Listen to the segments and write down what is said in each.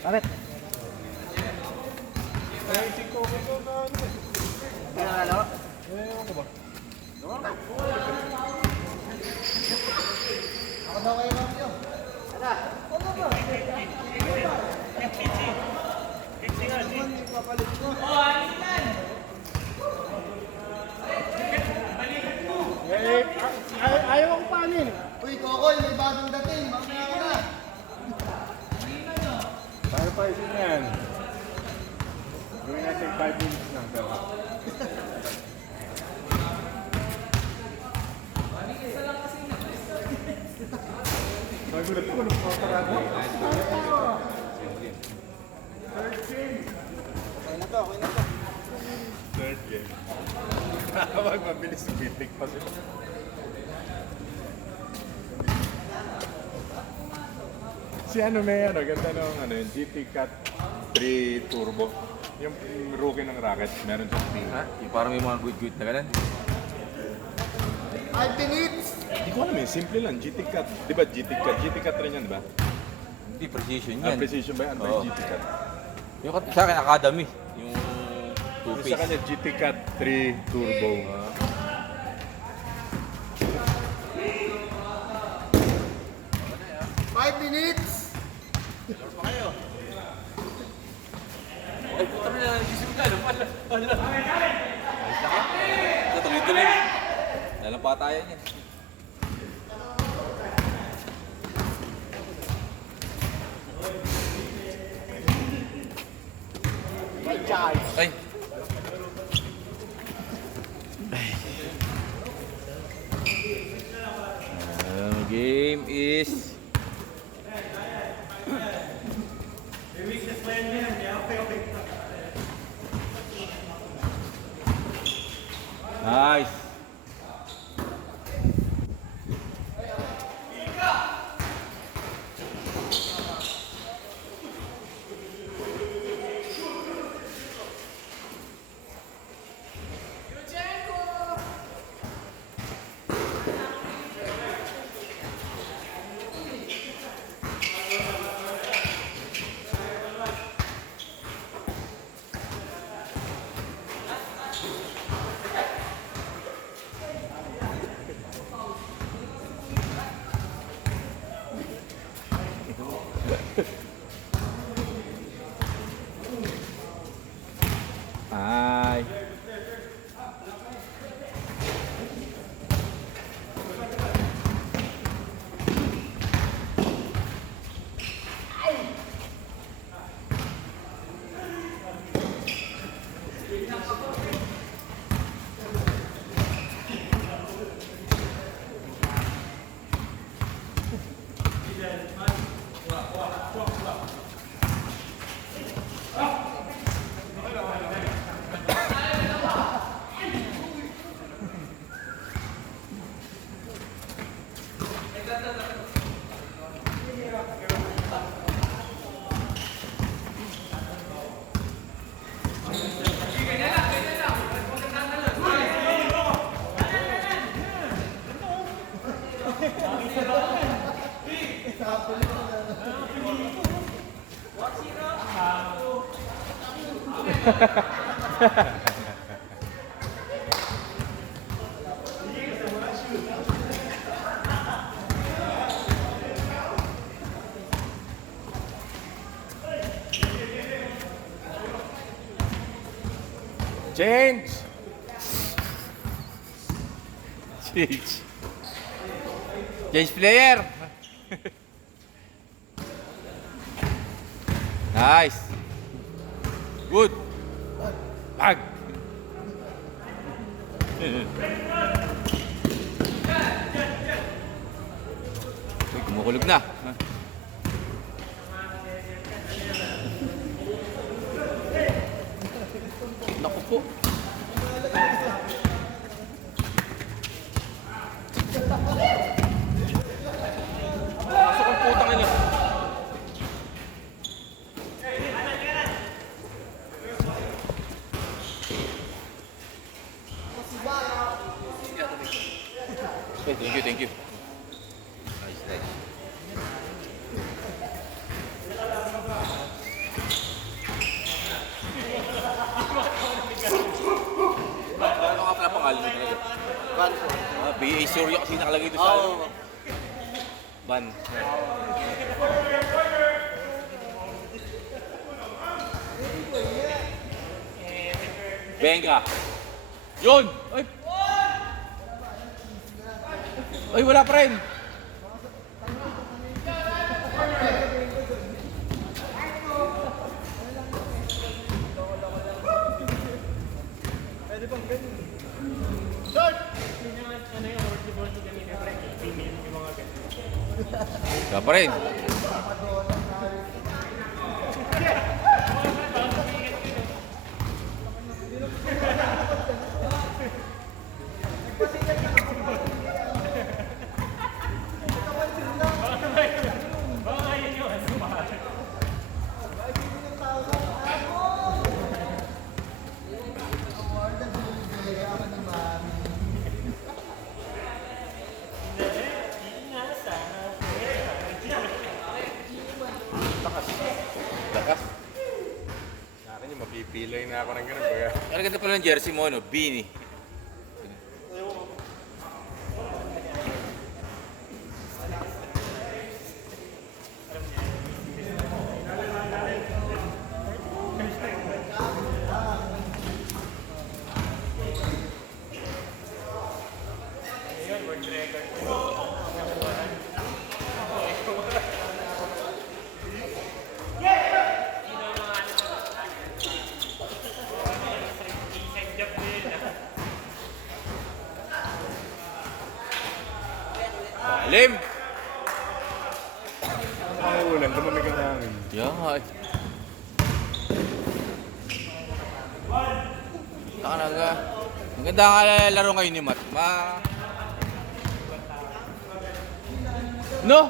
Bakit? Ay, si Coco na ano eh. Pinakalo? Ewan ko ba? Ako daw kayo lang yun. Ano? Ano ba? Ayaw ang panin. Uy, Kokoy, may bagong dating. Mamaya ka na. Paano pa isin yan? Gawin natin 5 minutes lang. Pero. Magulat ko nung paparado. Okay na to. Third game. Wag mabilis, bitik pa sila. Si ano may ano, ganda nung ano, yung GT Cat 3 Turbo. Yung rookie ng Rocket, meron siyang ping. Ha? Yung parang may mga good na ganun. 5 minutes. Hindi ko alam eh, simple lang, GT Cat. Di ba GT Cat? GT Cat rin yan, di ba? Hindi, precision Ah, yan. precision ba yan? Ano ba yung Oo. GT Cat? Yung sa akin, Academy. Yung Yung two-piece. sa kanya, GT Cat 3 Turbo. Five minutes. Ay, puta na, nagising ka. Wala. Tuloy-tuloy. Lalampatayan yan. Ay. Game is nice. Ay. Change. Change. Change player. Nice. Good. Bag. Uy, kumukulog na. Naku po. Pasok ang putang ina. Okay, thank you. Nice. Surya kasi nakalagay doon sa ano. Ban. Venga. Yun! Ay! Ay, wala pa rin! Wala pa rin. Lakas. Sa akin yung mapipilay na ako ng ganun. Kaya Ang ganda pala ng jersey mo, no? Beanie. Lim! ang ulan, lumamig ang hangin. Yan. Taka. Ang ganda nga laro ngayon ni Matt. No?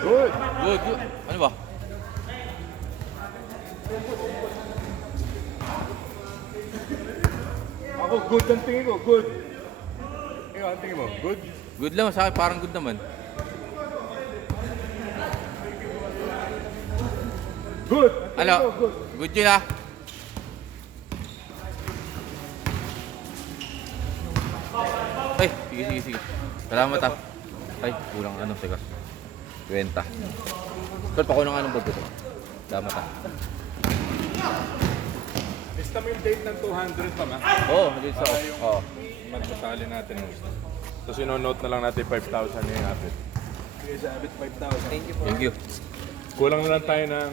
Good! Good, good. Ano ba? Ako, good ang tingin ko, good. Ikaw, ang tingin mo, good? Good lang sa akin, parang good naman. Good! Ang Ano? tingin ko, good. Good yun ah. Ay, sige. Salamat ah. Ay, kulang ano, teka. 20. Kurt, pakuha ng anong bago to. Salamat ah. Lista mo yung date ng 200 pa, ma? Oo, dito sa... Para yung Oo. magpasali natin. Tapos ino-note na lang natin 5,000 yung habit. Sige, sa habit 5,000. Thank you. Thank you. Kulang na lang tayo ng,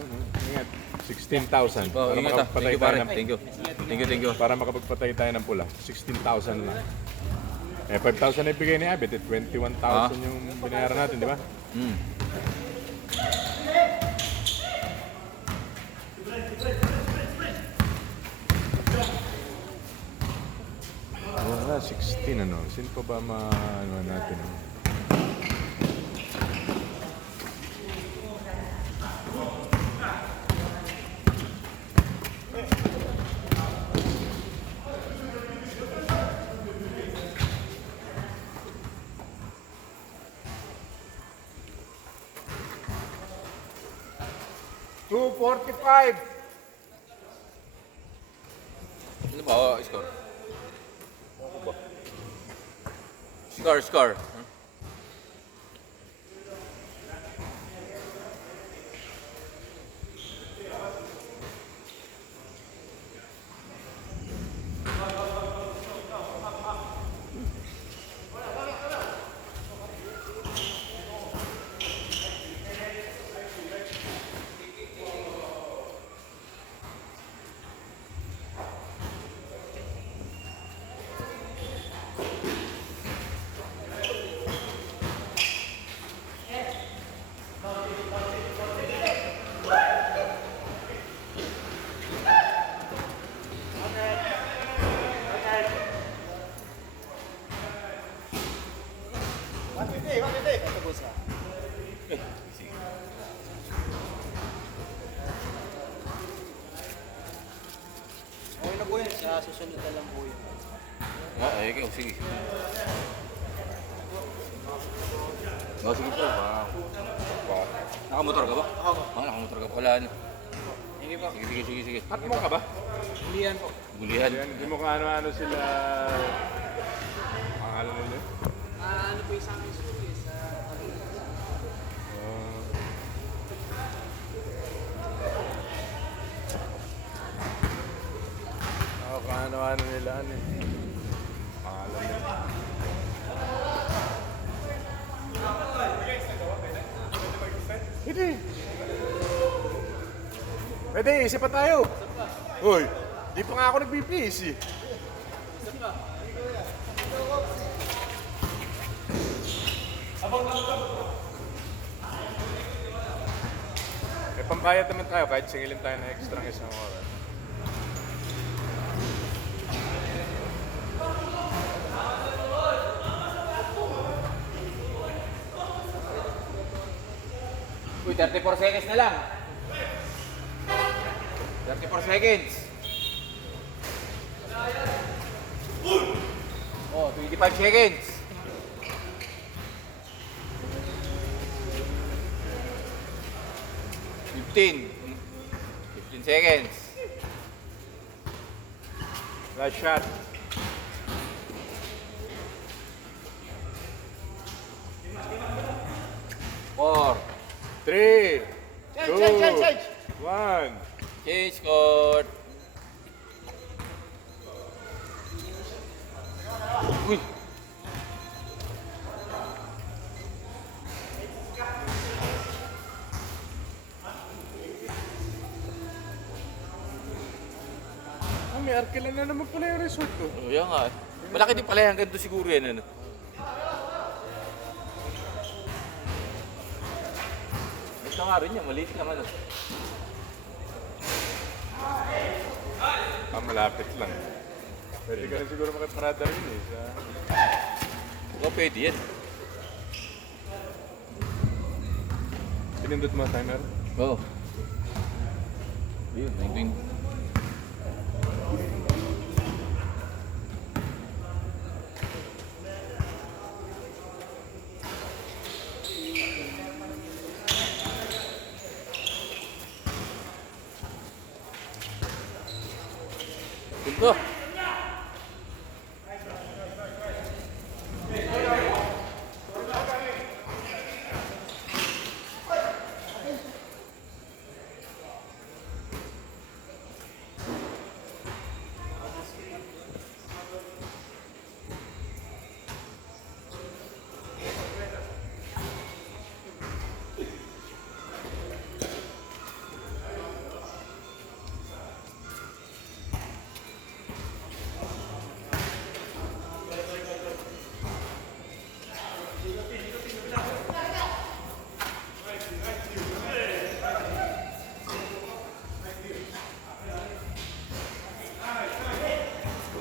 ingat, 16,000. Oh, ingat ah. Thank you pare. Thank you. Para makapagpatay tayo ng pula, 16,000 lang. Eh, 5,000 na ibigay ni Abit, 21,000 yung binayaran natin, di ba? Mm. Wala, 16 ano. Sino pa ba ano natin? $245. Ano ba? Oh, score. Score. Huh? Okay na po yun. Sa susunod na lang po yun. Ikaw, sige. Oh, sige po. Wow. Nakamotor ka ba? Ako. Nakamotor ka pa. Wala na. Sige po. Sige. At mo ka ba? Hulihan po. Gulihan. Yan, hindi mo kaano-ano sila. Pangalan nila? Ano po yung sa amin school eh, sa Oh. Ako kaano-ano nila. Ano eh. Pangalan nila. Hindi. Pwede, isip pa tayo. Uy, di pa nga ako nag-BPS eh. May pambayad naman tayo kahit singilin tayo na extra ng isang oras. Uy, 34 seconds na lang. 34 seconds. Oh, 25 seconds. 15 seconds. Last shot. Four. 3, 2, Change. 1. Change court. Uy. Ah, may Arkelan na naman pala yung resort ko. Oh, yan nga. Malaki din pala yan. Ganito siguro yan. Ano? Ito nga rin yan. Maliit lang ano. Ah, malapit lang. Pwede ka rin siguro makiparada rin eh. Sa... Oh, pwede yan. Pinindot mo timer? Oo. Oh. Ayun, 19. Punto.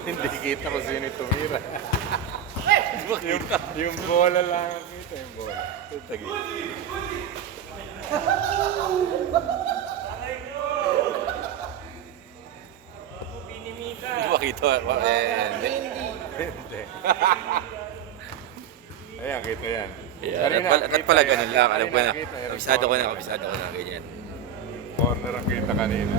Hindi kita ko sino yung tumira. Bakit? Yung bola lang ang kita, yung bola. Tagi. Hindi makita. Hindi. Hindi. Ayan, kita yan. At pala ganun lang. Alam ko na. Kita, yan. Kabisado ko na. Ganyan. Corner ang kita kanina.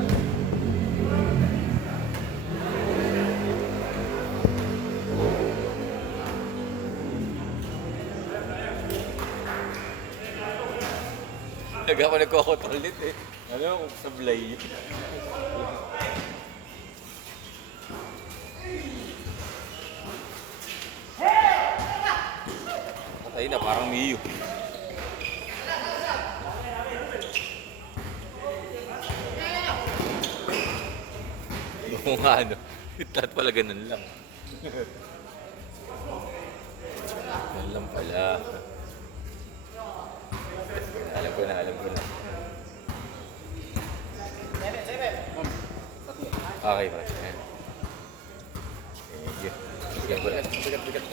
Lagi ako nagko-control nito eh. Ano kung sablay. Patay na, parang Miyo. Oo nga ano. Lahat pala ganun lang. Ganun lang pala. Alam ko na. Okay ba? Ayan. Thank you. Bigyan ko na. Bigat.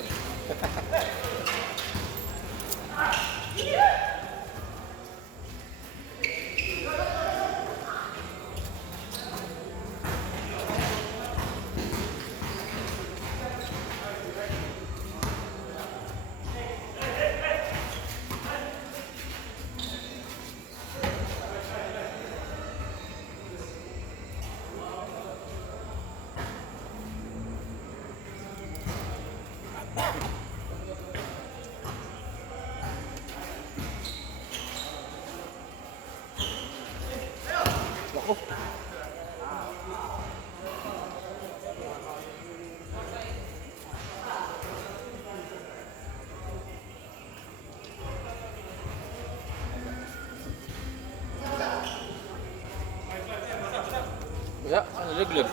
Oh. Ya, nalaglag.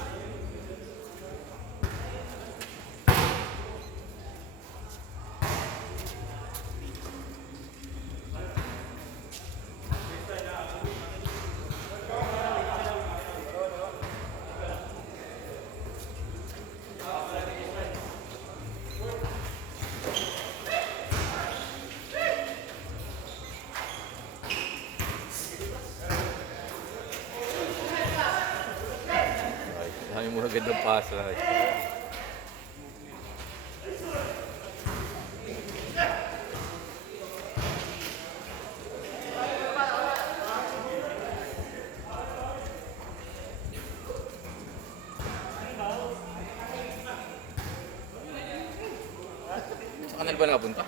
Ay, mo agad ng pasa. Sa kanal ba nakapunta?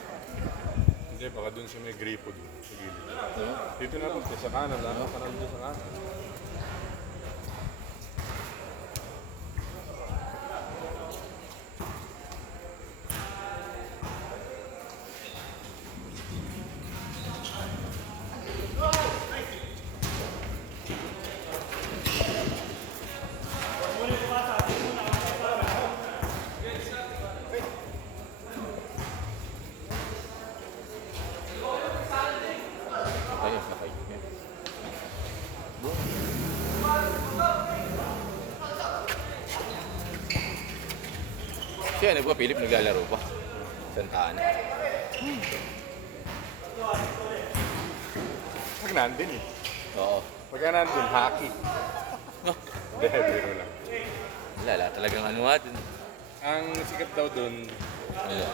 Hindi, baka dun sa may gripo dun. Sa gilid. Dito na punta sa kanan. Ano? Kanan dun sa kanan. Ayos na kayo. Siya, ba Philip naglalaro pa? Santa Ana. Pag nandun eh. Oo. Pagka nandun, hockey. Hindi, biro lang. Wala talagang ano nga dun. Ang sikat daw dun, Ano?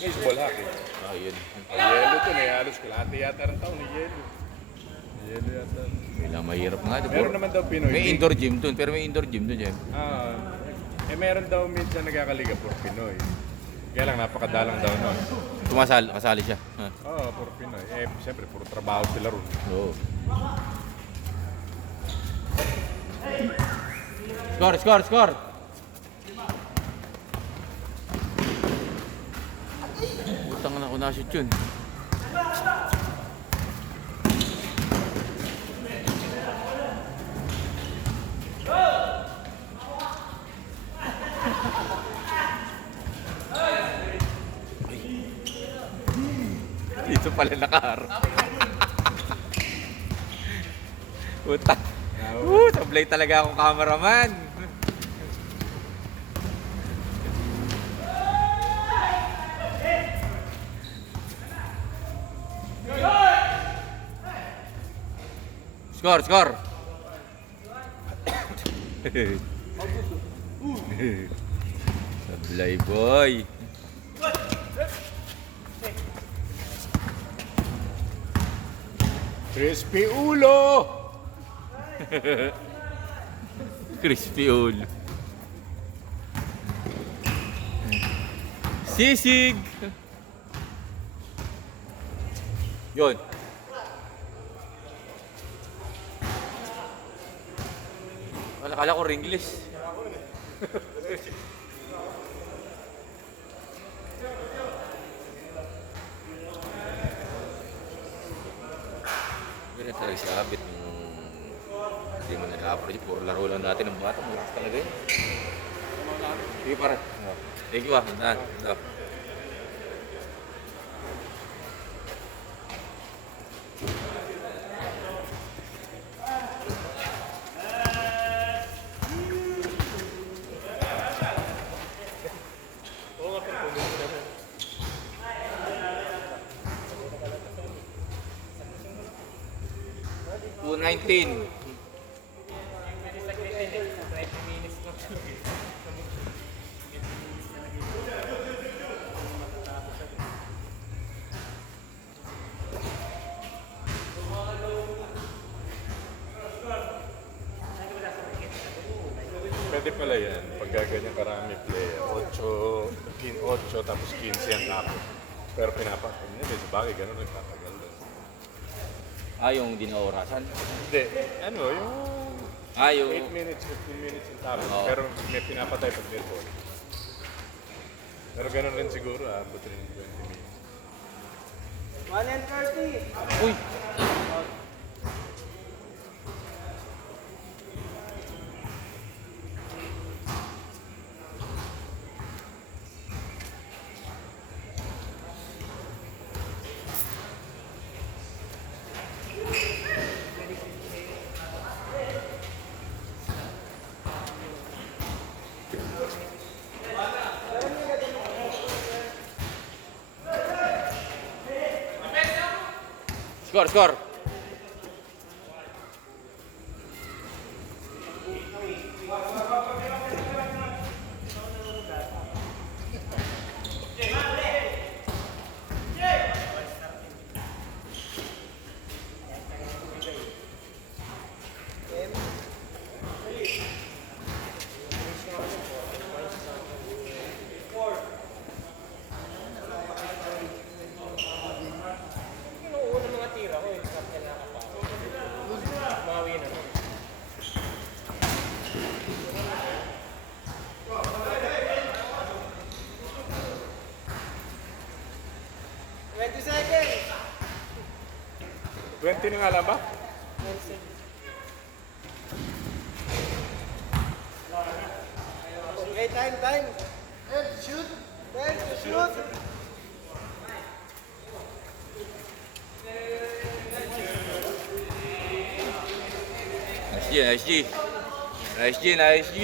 baseball hockey. Oh, yun. Yelo to na halos kalahati yata ng taon ni Yelo. Yelo yata. Kailangan mahirap nga. Meron naman daw Pinoy. May indoor gym dun, pero may indoor gym dun dyan. Meron daw minsan nagkakaliga for Pinoy. Kaya lang napakadalang daw nun. Kasali siya. Oo, for Pinoy. Siyempre, puro trabaho sila ron. Oo. Score! Utang na ako na-shoot yun. Dito pala nakaharap. Utang. Sablay talaga akong cameraman. Score! Sablay boy. Crispy ulo! Crispy ulo. Sisig! Yun. Kala ko English. Ganyan talaga si Abit. Hindi mo nag-approach. Puro laro lang natin ng bata. Malakas talaga yun. Sige para. Thank you ah. Ito. $2.19. Pwede pala yan. Pag ganyan karami player. 8 tapos 15 ang tapos. Pero pinapakon niya. Sa bagay, ganun nagtatagal doon. Yung di na orasan. Hindi, ano, yung Yung 8 minutes, 15 minutes yung tama. Oo. Pero may pinapatay pag may ball. Pero ganun rin siguro, abot rin 20 minutes. 1:30. Uy! Skor, skor! Inuuna mga tira ko, yung sarap nila pa. Mawi na. Seconds. 20 na nga lang ba? Okay, time. Shoot. Shoot. Nice G, nice G. Nice G, nice G.